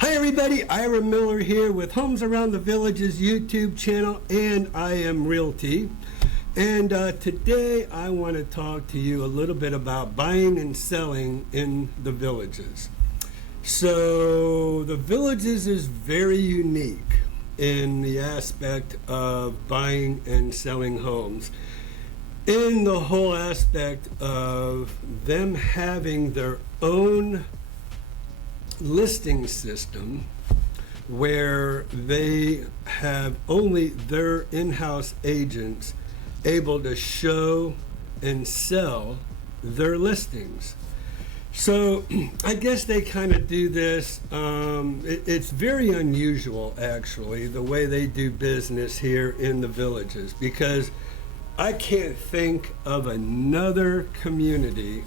Hi everybody, Ira Miller here with Homes Around the Villages YouTube channel, and I am Realty. And today I want to talk to you a little bit about buying and selling in the villages. So the villages is very unique in the aspect of buying and selling homes, in the whole aspect of them having their own listing system where they have only their in-house agents able to show and sell their listings. So I guess they kind of do this. It's very unusual, actually, the way they do business here in the villages, because I can't think of another community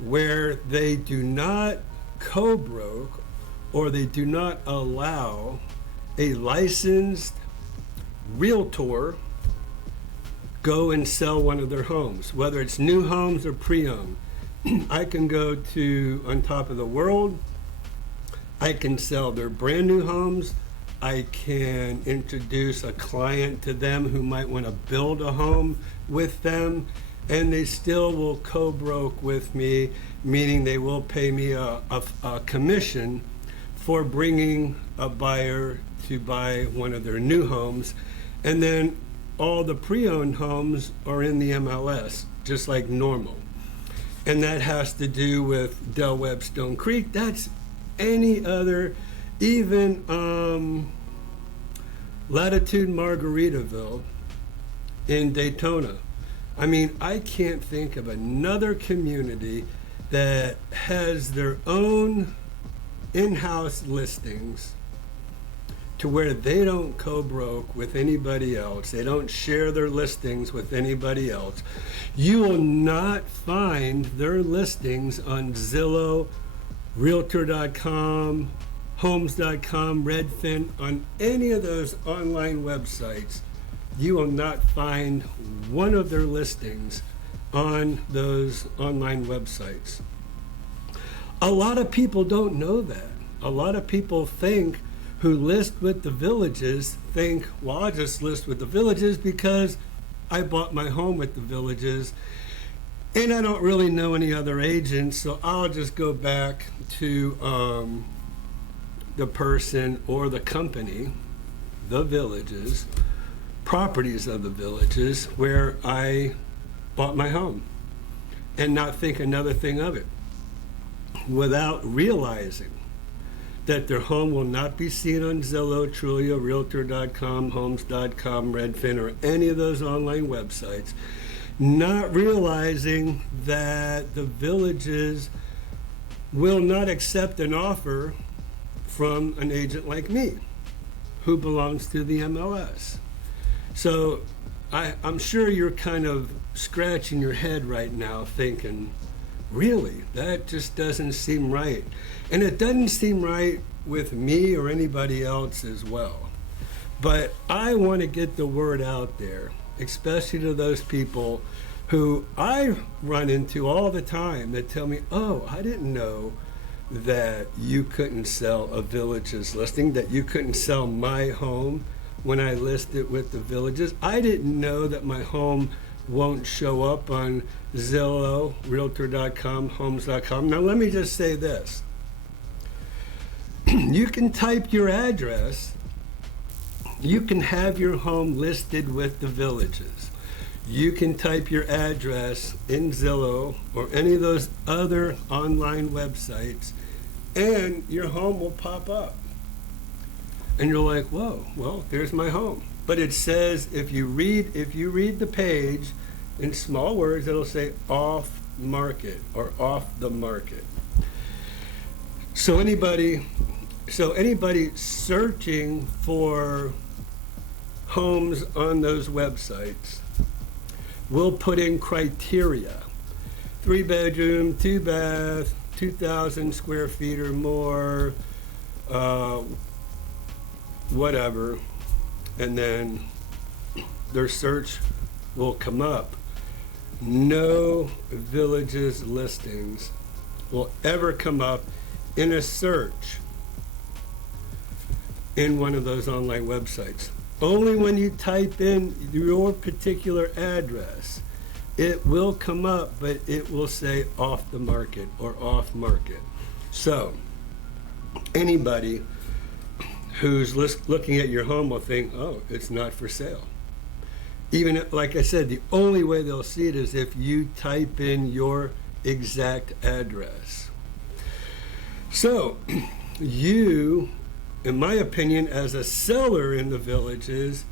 where they do not co-broke or they do not allow a licensed realtor go and sell one of their homes, whether it's new homes or pre-owned. I can go to On Top of the World, I can sell their brand new homes, I can introduce a client to them who might want to build a home with them, and they still will co-broke with me, meaning they will pay me a commission for bringing a buyer to buy one of their new homes. And then all the pre-owned homes are in the MLS, just like normal. And that has to do with Del Webb Stone Creek. That's any other, even Latitude Margaritaville in Daytona. I mean, I can't think of another community that has their own in-house listings to where they don't co-broke with anybody else. They don't share their listings with anybody else. You will not find their listings on Zillow, Realtor.com, Homes.com, Redfin, on any of those online websites. You will not find one of their listings on those online websites. A lot of people don't know that. A lot of people think, who list with the villages, think, well, I'll just list with the villages because I bought my home with the villages and I don't really know any other agents, so I'll just go back to the person or the company, the villages, properties of the villages where I bought my home, and not think another thing of it, without realizing that their home will not be seen on Zillow, Trulia, Realtor.com, Homes.com, Redfin, or any of those online websites, not realizing that the villages will not accept an offer from an agent like me who belongs to the MLS. So I'm sure you're kind of scratching your head right now thinking, really, that just doesn't seem right. And it doesn't seem right with me or anybody else as well. But I want to get the word out there, especially to those people who I run into all the time that tell me, oh, I didn't know that you couldn't sell a village's listing, that you couldn't sell my home when I list it with the villages. I didn't know that my home won't show up on Zillow, Realtor.com, Homes.com. Now let me just say this. You can type your address. You can have your home listed with the villages. You can type your address in Zillow or any of those other online websites, and your home will pop up. And you're like, whoa, well, there's my home. But it says, if you read the page in small words, it'll say off market or off the market. So anybody searching for homes on those websites will put in criteria: 3-bedroom, 2-bath, 2,000 square feet or more, whatever, and then their search will come up. No villages listings will ever come up in a search in one of those online websites. Only when you type in your particular address, it will come up, but it will say off the market or off market. So anybody who's looking at your home will think, oh, it's not for sale. Even like I said, the only way they'll see it is if you type in your exact address. So you, in my opinion, as a seller in the Villages,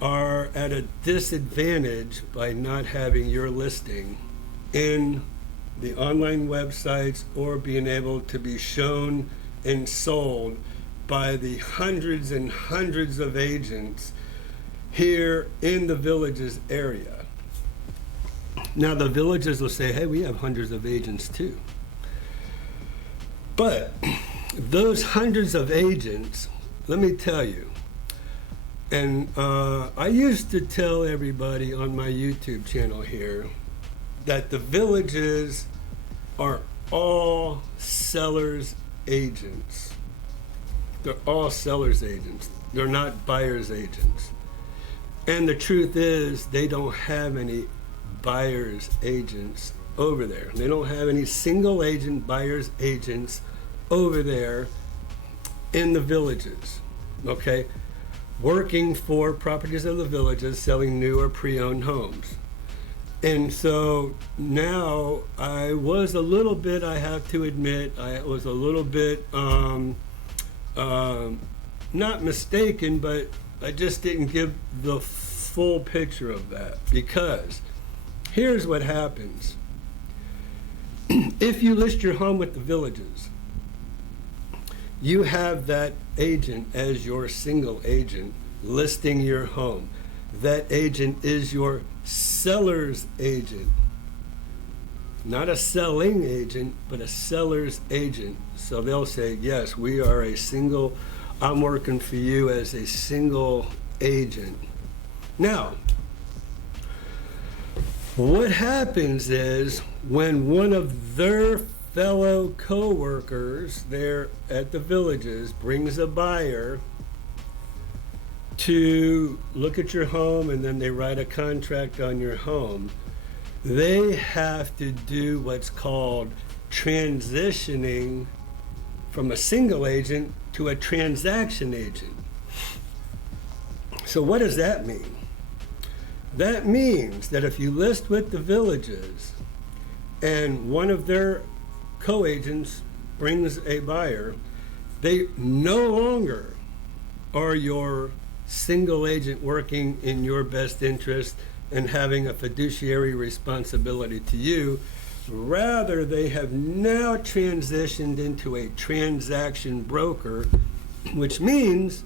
are at a disadvantage by not having your listing in the online websites or being able to be shown and sold by the hundreds and hundreds of agents here in the Villages area. Now the Villages will say, hey, we have hundreds of agents too. But those hundreds of agents, let me tell you, and I used to tell everybody on my YouTube channel here that the Villages are all sellers agents. They're all sellers agents. They're not buyers agents. And the truth is, they don't have any buyers agents over there. They don't have any single agent buyers agents over there in the Villages, okay? Working for Properties of the Villages, selling new or pre-owned homes. And so now I was a little bit, I have to admit, I was a little bit not mistaken, but I just didn't give the full picture of that, because here's what happens. If you list your home with the Villages, you have that agent as your single agent listing your home. That agent is your seller's agent. Not a selling agent, but a seller's agent. So they'll say, yes, we are a single, I'm working for you as a single agent. Now, what happens is when one of their fellow co-workers there at the Villages brings a buyer to look at your home, and then they write a contract on your home, they have to do what's called transitioning from a single agent to a transaction agent. So what does that mean? That means that if you list with the Villages and one of their co-agents brings a buyer, they no longer are your single agent working in your best interest and having a fiduciary responsibility to you. Rather, they have now transitioned into a transaction broker, which means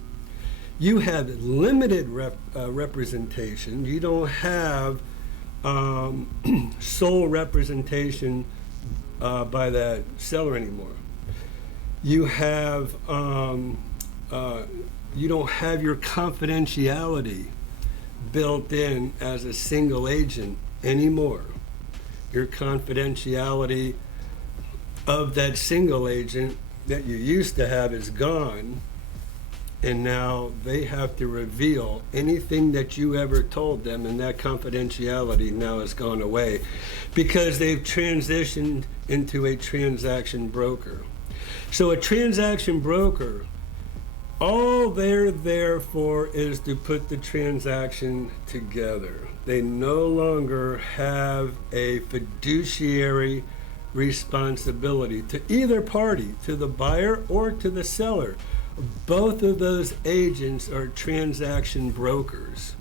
you have limited representation. You don't have sole representation by that seller anymore. You have you don't have your confidentiality built in as a single agent anymore. Your confidentiality of that single agent that you used to have is gone, and now they have to reveal anything that you ever told them, and that confidentiality now has gone away because they've transitioned into a transaction broker. So a transaction broker, all they're there for is to put the transaction together. They no longer have a fiduciary responsibility to either party, to the buyer or to the seller. Both of those agents are transaction brokers.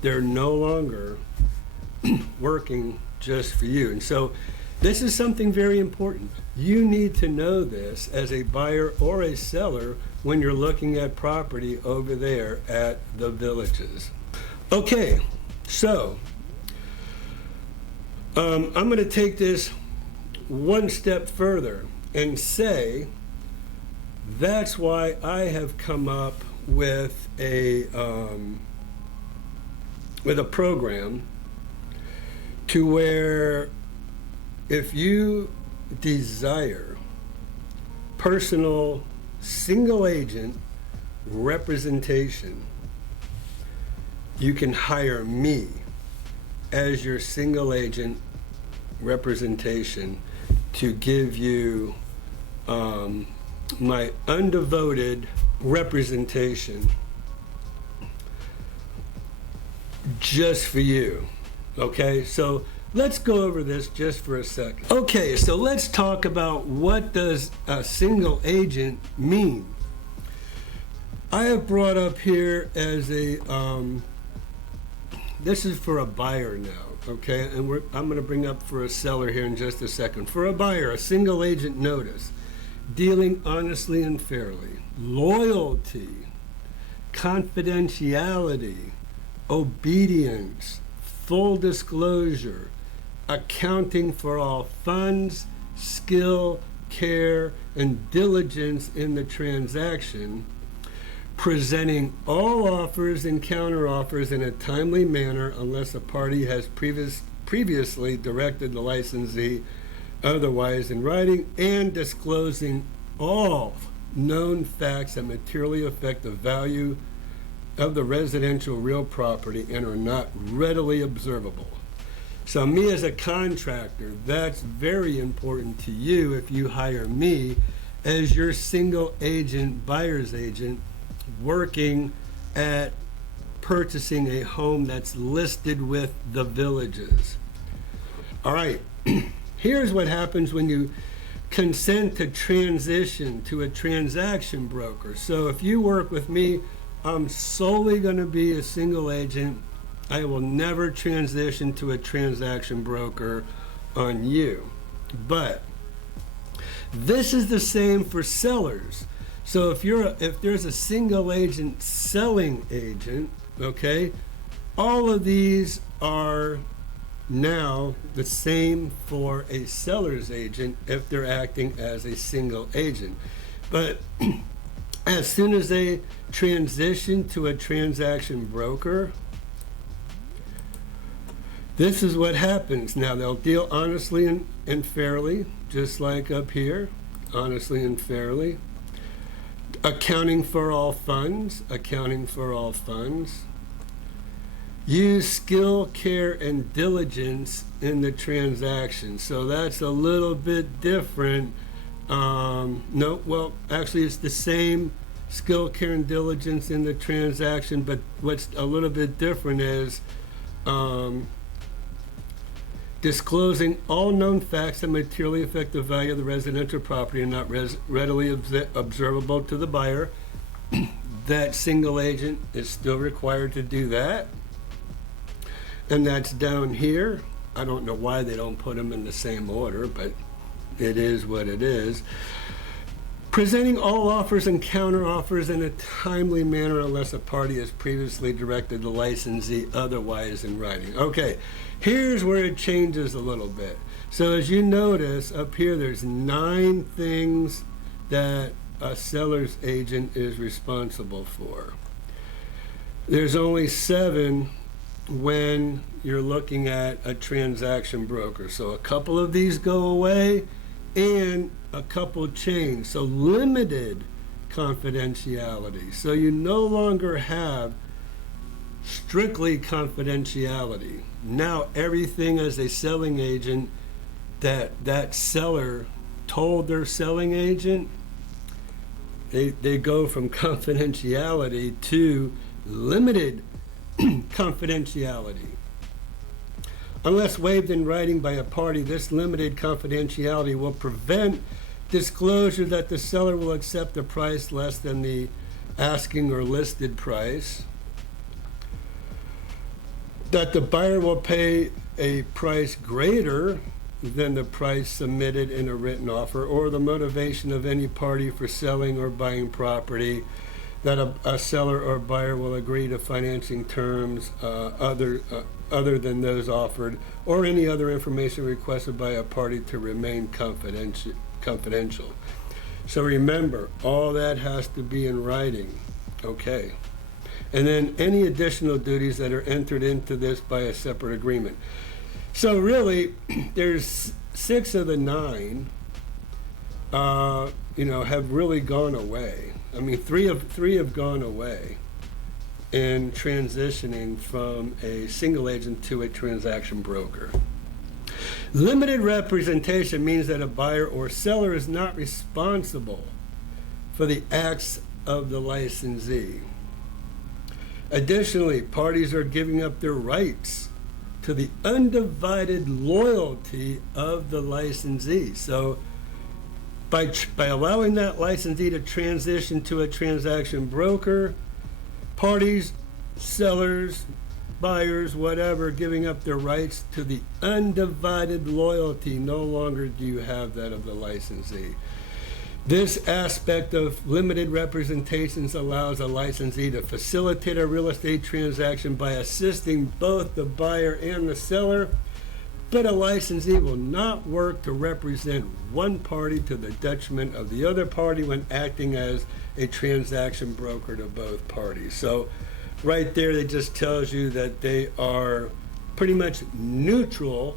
They're no longer working just for you. And so this is something very important. You need to know this as a buyer or a seller when you're looking at property over there at the Villages. Okay, so I'm going to take this one step further and say that's why I have come up with a program to where if you desire personal single agent representation, you can hire me as your single agent representation to give you my undevoted representation just for you. Okay, so let's go over this just for a second. Okay, so let's talk about what does a single agent mean. I have brought up here as a, this is for a buyer now, okay? And I'm going to bring up for a seller here in just a second. For a buyer, a single agent notice, dealing honestly and fairly, loyalty, confidentiality, obedience, full disclosure, accounting for all funds, skill, care, and diligence in the transaction, presenting all offers and counteroffers in a timely manner unless a party has previously directed the licensee otherwise in writing, and disclosing all known facts that materially affect the value of the residential real property and are not readily observable. So me as a contractor, that's very important to you if you hire me as your single agent, buyer's agent, working at purchasing a home that's listed with the Villages. All right, here's what happens when you consent to transition to a transaction broker. So if you work with me, I'm solely going to be a single agent. I will never transition to a transaction broker on you. But this is the same for sellers. So if there's a single agent selling agent, okay, all of these are now the same for a seller's agent if they're acting as a single agent. But as soon as they transition to a transaction broker, this is what happens. Now they'll deal honestly and fairly, just like up here, honestly and fairly. Accounting for all funds, use skill, care, and diligence in the transaction. So that's a little bit different. No, well, actually it's the same skill, care, and diligence in the transaction, but what's a little bit different is disclosing all known facts that materially affect the value of the residential property and not readily observable to the buyer. That single agent is still required to do that. And that's down here. I don't know why they don't put them in the same order, but it is what it is. Presenting all offers and counteroffers in a timely manner unless a party has previously directed the licensee otherwise in writing. Okay, here's where it changes a little bit. So as you notice up here, there's 9 things that a seller's agent is responsible for. There's only 7 when you're looking at a transaction broker. So a couple of these go away and a couple change. So limited confidentiality. So you no longer have strictly confidentiality. Now everything as a selling agent that seller told their selling agent, they go from confidentiality to limited confidentiality. Unless waived in writing by a party, this limited confidentiality will prevent disclosure that the seller will accept a price less than the asking or listed price, that the buyer will pay a price greater than the price submitted in a written offer, or the motivation of any party for selling or buying property, that a seller or buyer will agree to financing terms other than those offered, or any other information requested by a party to remain confidential. So remember, all that has to be in writing. Okay. And then any additional duties that are entered into this by a separate agreement. So really, there's 6 of the 9, have really gone away. I mean, three have gone away in transitioning from a single agent to a transaction broker. Limited representation means that a buyer or seller is not responsible for the acts of the licensee. Additionally, parties are giving up their rights to the undivided loyalty of the licensee. So by allowing that licensee to transition to a transaction broker, parties, sellers, buyers, whatever, giving up their rights to the undivided loyalty. No longer do you have that of the licensee. This aspect of limited representations allows a licensee to facilitate a real estate transaction by assisting both the buyer and the seller, but a licensee will not work to represent one party to the detriment of the other party when acting as a transaction broker to both parties. So right there, it just tells you that they are pretty much neutral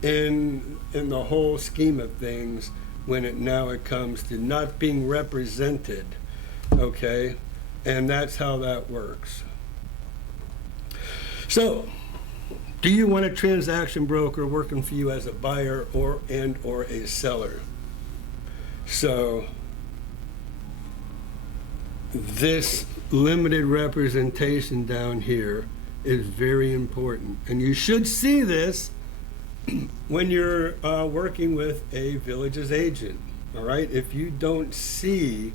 in the whole scheme of things when it comes to not being represented, okay? And that's how that works. So, do you want a transaction broker working for you as a buyer or a seller? So, this limited representation down here is very important, and you should see this when you're working with a village's agent. All right, if you don't see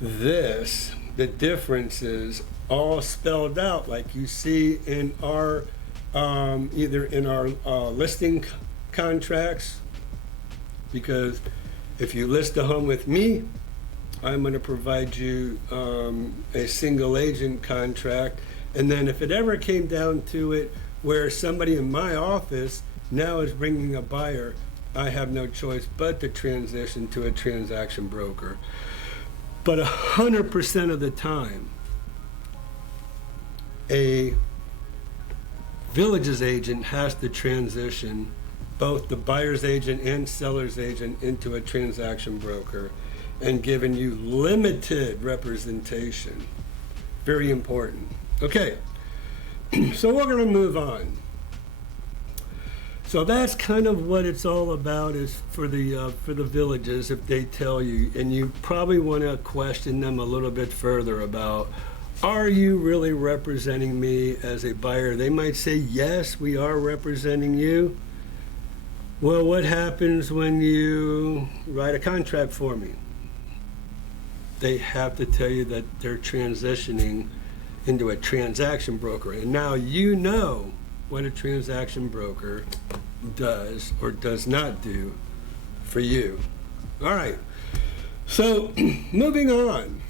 this, the differences all spelled out like you see in our either in our listing contracts, because if you list a home with me, I'm going to provide you a single agent contract. And then if it ever came down to it where somebody in my office now is bringing a buyer, I have no choice but to transition to a transaction broker. But 100% of the time, a village's agent has to transition both the buyer's agent and seller's agent into a transaction broker, and giving you limited representation. Very important. Okay, so we're going to move on. So that's kind of what it's all about, is for the villages, if they tell you, and you probably want to question them a little bit further about, are you really representing me as a buyer? They might say, yes, we are representing you. Well, what happens when you write a contract for me? They have to tell you that they're transitioning into a transaction broker. And now you know what a transaction broker does or does not do for you. All right, so moving on.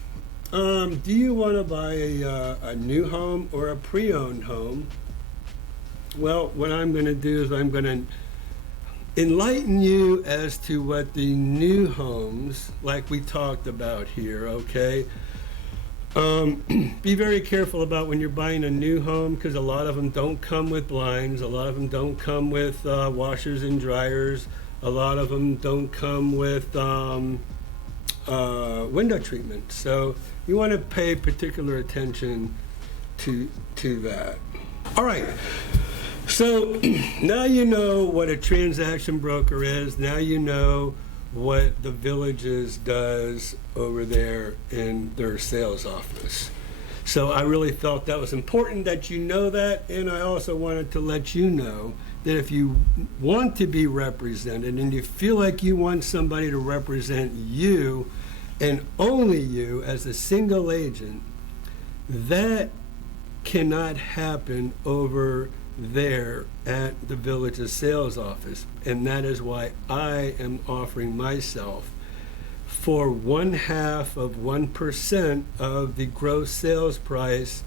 Do you want to buy a new home or a pre-owned home? Well, what I'm going to do is I'm going to enlighten you as to what the new homes, like we talked about here, okay? Be very careful about when you're buying a new home, because a lot of them don't come with blinds, a lot of them don't come with washers and dryers, a lot of them don't come with window treatment. So you want to pay particular attention to that. All right. So now you know what a transaction broker is. Now you know what the Villages does over there in their sales office. So I really felt that was important that you know that, and I also wanted to let you know that if you want to be represented and you feel like you want somebody to represent you and only you as a single agent, that cannot happen over there at the Village's sales office. And that is why I am offering myself for 1/2 of 1% of the gross sales price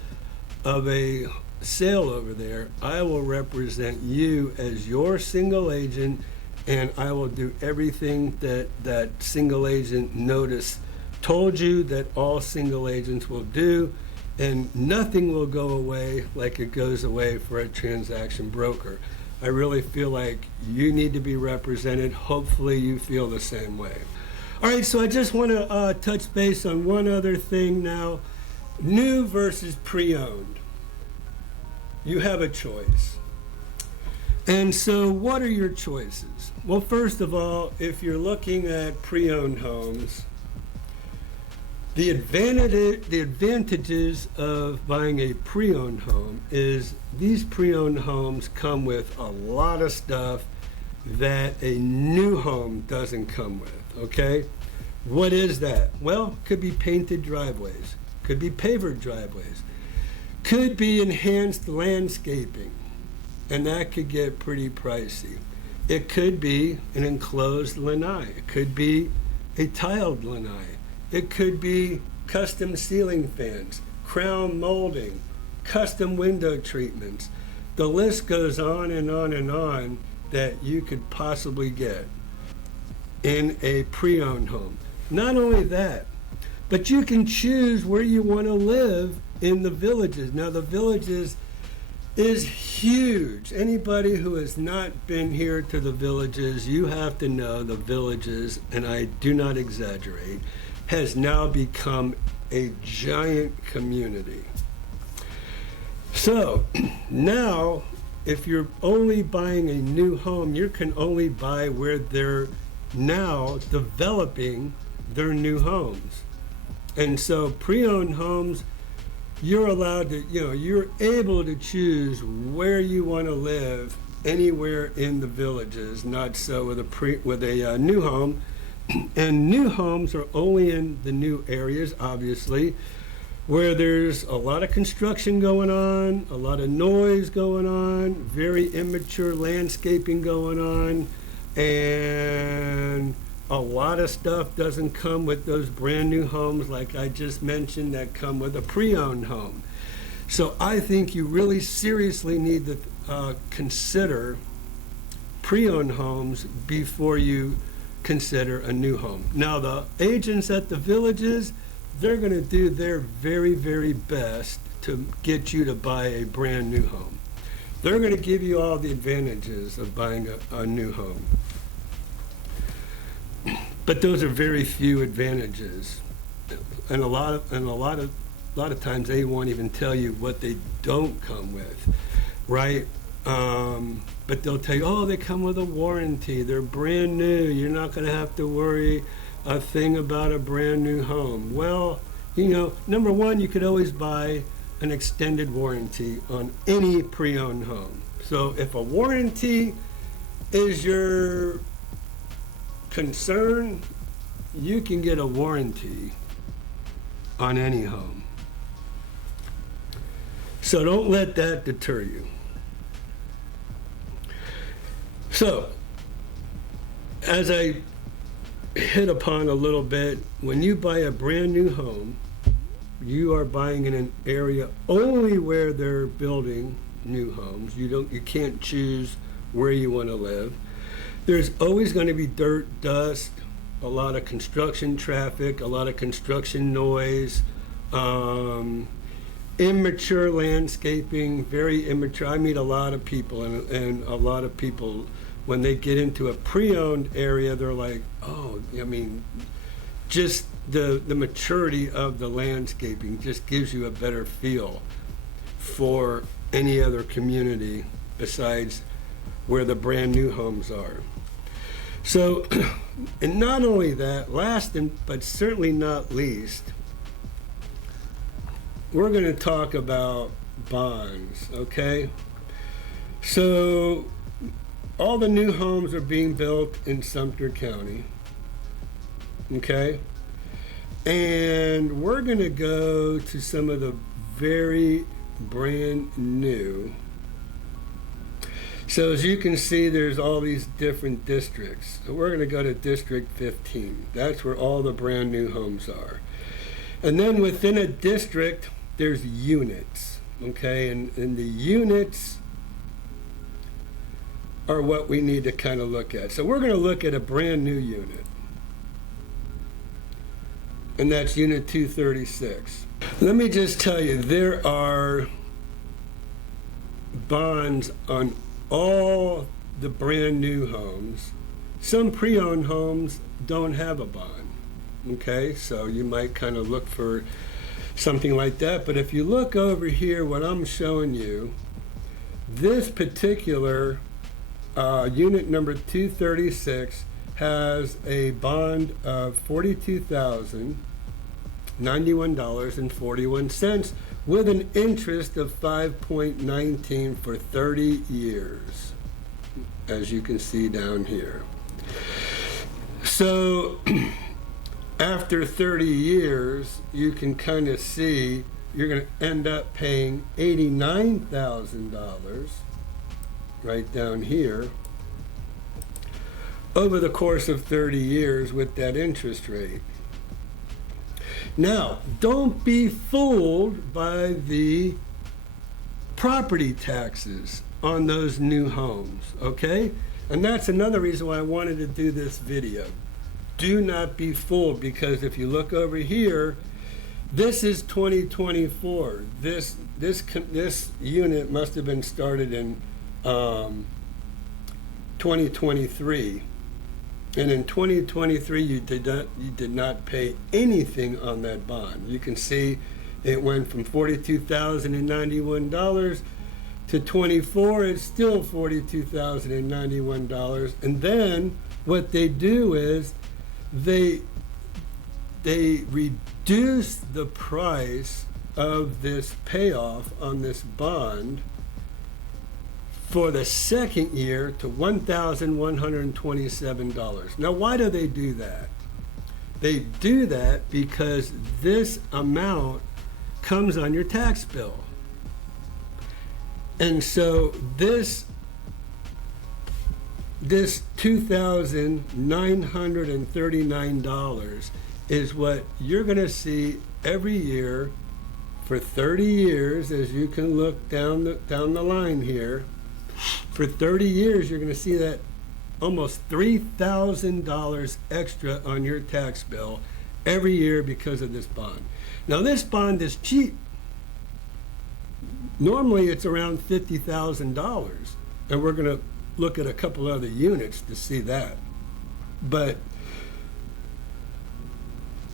of a sale over there. I will represent you as your single agent, and I will do everything that single agent notice told you that all single agents will do, and nothing will go away like it goes away for a transaction broker. I really feel like you need to be represented. Hopefully you feel the same way. All right, so I just want to touch base on one other thing now. New versus pre-owned. You have a choice. And so what are your choices? Well, first of all, if you're looking at pre-owned homes, the advantages of buying a pre-owned home is these pre-owned homes come with a lot of stuff that a new home doesn't come with, okay? What is that? Well, could be painted driveways, could be pavered driveways, could be enhanced landscaping, and that could get pretty pricey. It could be an enclosed lanai. It could be a tiled lanai. It could be custom ceiling fans, crown molding, custom window treatments. The list goes on and on and on that you could possibly get in a pre-owned home. Not only that, but you can choose where you want to live in the villages. Now, the villages is huge. Anybody who has not been here to the villages, you have to know the villages, and I do not exaggerate, has now become a giant community. So now, if you're only buying a new home, you can only buy where they're now developing their new homes. And so pre-owned homes, you're allowed to, you're able to choose where you want to live anywhere in the villages, not so with a new home. And new homes are only in the new areas, obviously, where there's a lot of construction going on, a lot of noise going on, very immature landscaping going on, and a lot of stuff doesn't come with those brand new homes like I just mentioned that come with a pre-owned home. So I think you really seriously need to consider pre-owned homes before you consider a new home. Now, the agents at the villages, they're going to do their very, very best to get you to buy a brand new home. They're going to give you all the advantages of buying a new home. But those are very few advantages, and a lot of times they won't even tell you what they don't come with, right? But they'll tell you, oh, they come with a warranty. They're brand new. You're not going to have to worry a thing about a brand new home. Well, number one, you could always buy an extended warranty on any pre-owned home. So if a warranty is your concern, you can get a warranty on any home. So don't let that deter you. So, as I hit upon a little bit, when you buy a brand new home, you are buying in an area only where they're building new homes. You can't choose where you want to live. There's always going to be dirt, dust, a lot of construction traffic, a lot of construction noise, immature landscaping, very immature. I meet a lot of people, and a lot of people, when they get into a pre-owned area, they're like, oh, just the maturity of the landscaping just gives you a better feel for any other community besides where the brand new homes are. So, and not only that, last but certainly not least, we're going to talk about bonds, okay? So, all the new homes are being built in Sumter County, okay? And we're going to go to some of the very brand new. So as you can see, there's all these different districts. So we're going to go to District 15. That's where all the brand new homes are. And then within a district, there's units, okay? And the units are what we need to kind of look at. So we're going to look at a brand new unit. And that's Unit 236. Let me just tell you, there are bonds on all the brand new homes. Some pre-owned homes don't have a bond. Okay, so you might kind of look for something like that. But if you look over here, what I'm showing you, this particular unit number 236 has a bond of $42,091.41 with an interest of 5.19 for 30 years, as you can see down here. So after 30 years, you can kind of see you're going to end up paying $89,000 right down here over the course of 30 years with that interest rate. Now, don't be fooled by the property taxes on those new homes, okay? And that's another reason why I wanted to do this video. Do not be fooled, because if you look over here, this is 2024. This unit must have been started in 2023. And in 2023, you did not pay anything on that bond. You can see it went from $42,091 to 24. It's still $42,091. And then what they do is they reduce the price of this payoff on this bond for the second year to $1,127. Now, why do they do that? They do that because this amount comes on your tax bill. And so this $2,939 is what you're going to see every year for 30 years, as you can look down the line here. For 30 years, you're going to see that almost $3,000 extra on your tax bill every year because of this bond. Now, this bond is cheap. Normally, it's around $50,000, and we're going to look at a couple other units to see that. But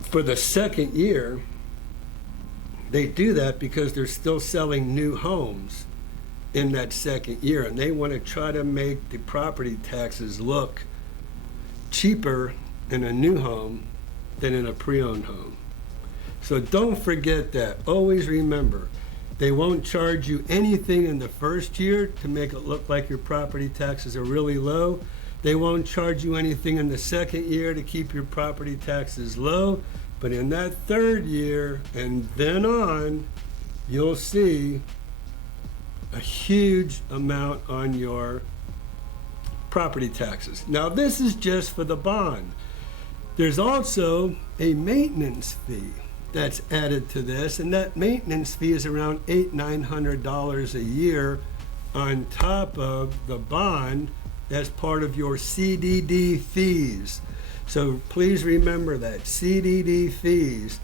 for the second year, they do that because they're still selling new homes in that second year, and they want to try to make the property taxes look cheaper in a new home than in a pre-owned home. So don't forget that. Always remember, they won't charge you anything in the first year to make it look like your property taxes are really low. They won't charge you anything in the second year to keep your property taxes low. But in that third year and then on, you'll see a huge amount on your property taxes. Now, this is just for the bond. There's also a maintenance fee that's added to this, and that maintenance fee is around $800-900 a year on top of the bond as part of your CDD fees. So please remember that CDD fees,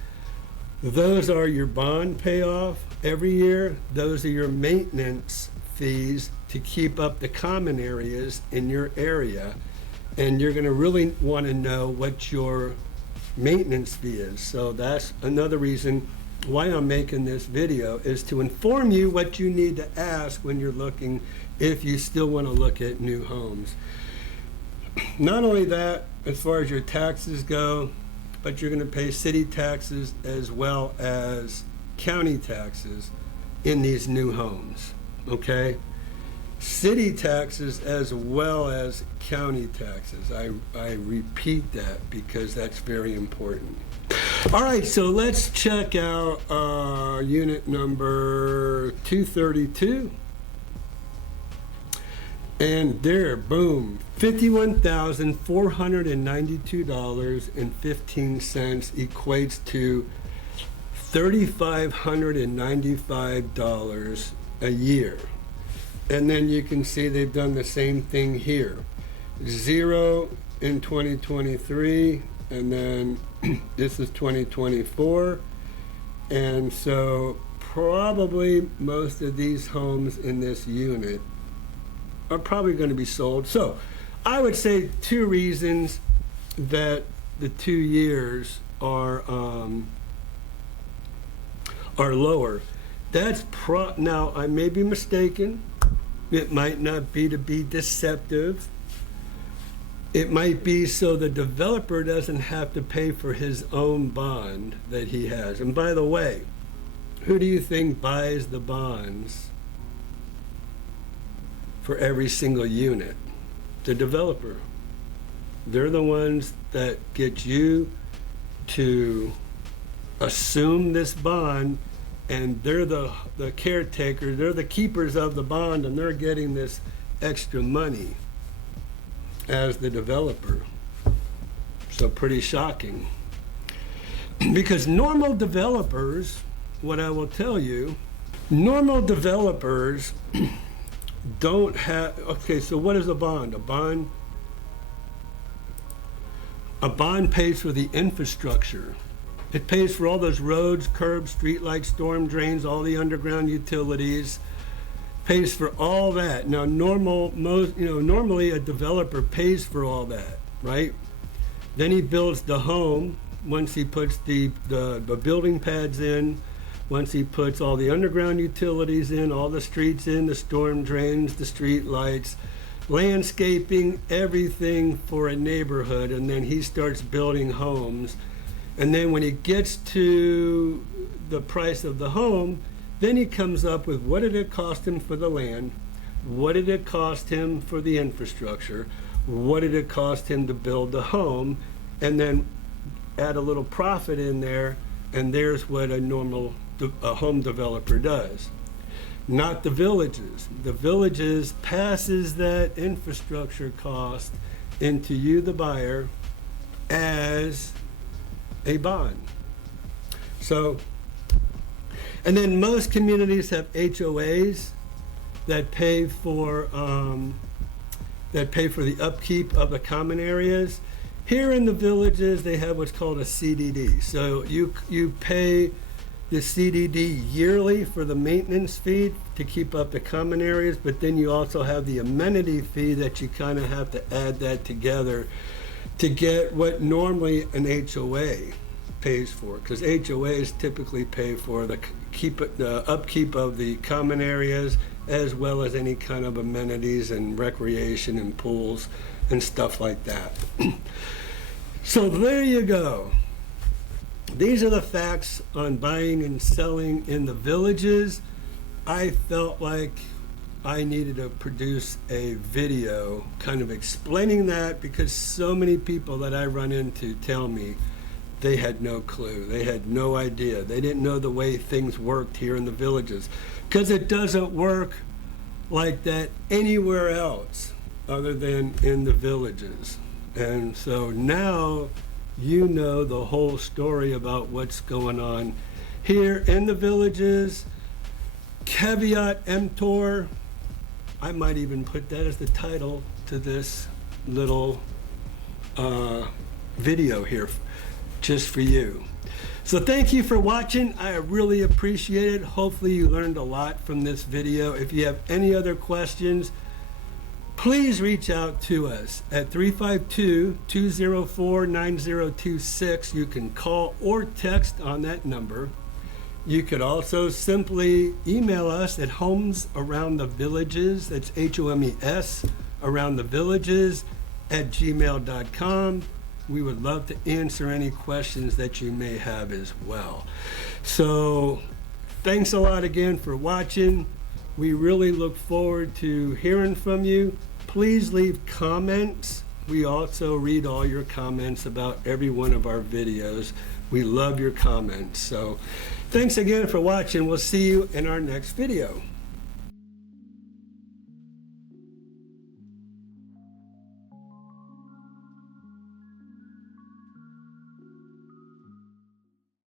those are your bond payoff every year. Those are your maintenance fees to keep up the common areas in your area. And you're going to really want to know what your maintenance fee is. So that's another reason why I'm making this video, is to inform you what you need to ask when you're looking, if you still want to look at new homes. Not only that, as far as your taxes go, but you're going to pay city taxes as well as county taxes in these new homes, okay? City taxes as well as county taxes. I repeat that because that's very important. All right, so let's check out unit number 232. And there, boom, $51,492.15 equates to $3,595 a year. And then you can see they've done the same thing here. 0 in 2023, and then this is 2024. And so probably most of these homes in this unit are probably going to be sold. So I would say two reasons that the 2 years are lower. That's now I may be mistaken. It might not be to be deceptive. It might be so the developer doesn't have to pay for his own bond that he has. And by the way, who do you think buys the bonds for every single unit? The developer. They're the ones that get you to assume this bond, and they're the caretakers, they're the keepers of the bond, and they're getting this extra money as the developer. So pretty shocking. Because normal developers, what I will tell you, normal developers don't have, okay, so what is a bond? A bond pays for the infrastructure. It pays for all those roads, curbs, streetlights, storm drains, all the underground utilities. Pays for all that. Now, normally a developer pays for all that, right? Then he builds the home. Once he puts the building pads in, once he puts all the underground utilities in, all the streets in, the storm drains, the street lights, landscaping, everything for a neighborhood, and then he starts building homes. And then when he gets to the price of the home, then he comes up with what did it cost him for the land, what did it cost him for the infrastructure, what did it cost him to build the home, and then add a little profit in there, and there's what a home developer does. Not the villages. The villages passes that infrastructure cost into you, the buyer, as a bond. So, and then most communities have HOAs that pay for the upkeep of the common areas. Here in the villages, they have what's called a CDD. So you pay the CDD yearly for the maintenance fee to keep up the common areas, but then you also have the amenity fee that you kind of have to add that together to get what normally an HOA pays for, because HOAs typically pay for the upkeep of the common areas as well as any kind of amenities and recreation and pools and stuff like that. So there you go. These are the facts on buying and selling in the villages. I felt like I needed to produce a video kind of explaining that, because so many people that I run into tell me they had no clue. They had no idea. They didn't know the way things worked here in the villages, because it doesn't work like that anywhere else other than in the villages. And so now you know the whole story about what's going on here in the villages. Caveat emptor. I might even put that as the title to this little video here, just for you. So thank you for watching. I really appreciate it. Hopefully you learned a lot from this video. If you have any other questions, please reach out to us at 352-204-9026. You can call or text on that number. You could also simply email us at homesaroundthevillages, that's HOMES, aroundthevillages @gmail.com. We would love to answer any questions that you may have as well. So thanks a lot again for watching. We really look forward to hearing from you. Please leave comments. We also read all your comments about every one of our videos. We love your comments. So thanks again for watching. We'll see you in our next video.